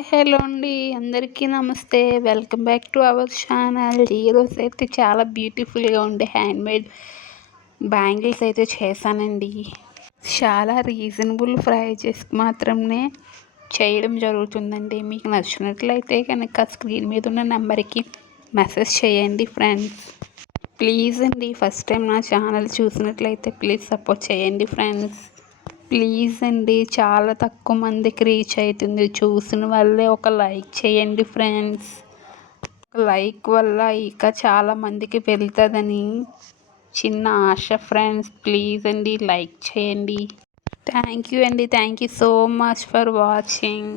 Hi hello అండి. అందరికీ నమస్తే. Welcome back to our channel. ఈరోజు అయితే చాలా బ్యూటిఫుల్గా ఉండే హ్యాండ్మేడ్ బ్యాంగిల్స్ అయితే చేశానండి. చాలా రీజనబుల్ ప్రైజెస్కి మాత్రమే చేయడం జరుగుతుందండి. మీకు నచ్చినట్లయితే కనుక స్క్రీన్ మీద ఉన్న నెంబర్కి మెసేజ్ చేయండి ఫ్రెండ్స్. ప్లీజ్ అండి ఫస్ట్ టైం నా ఛానల్ చూసినట్లయితే ప్లీజ్ సపోర్ట్ చేయండి ఫ్రెండ్స్. ప్లీజ్ అండి చాలా తక్కువ మందికి రీచ్ అవుతుంది. చూసిన వాళ్ళే ఒక లైక్ చేయండి ఫ్రెండ్స్. లైక్ వల్ల ఇక చాలా మందికి వెళ్తుందని చిన్న ఆశ ఫ్రెండ్స్. ప్లీజ్ అండి లైక్ చేయండి. థ్యాంక్ యూ అండి thank you so much for watching.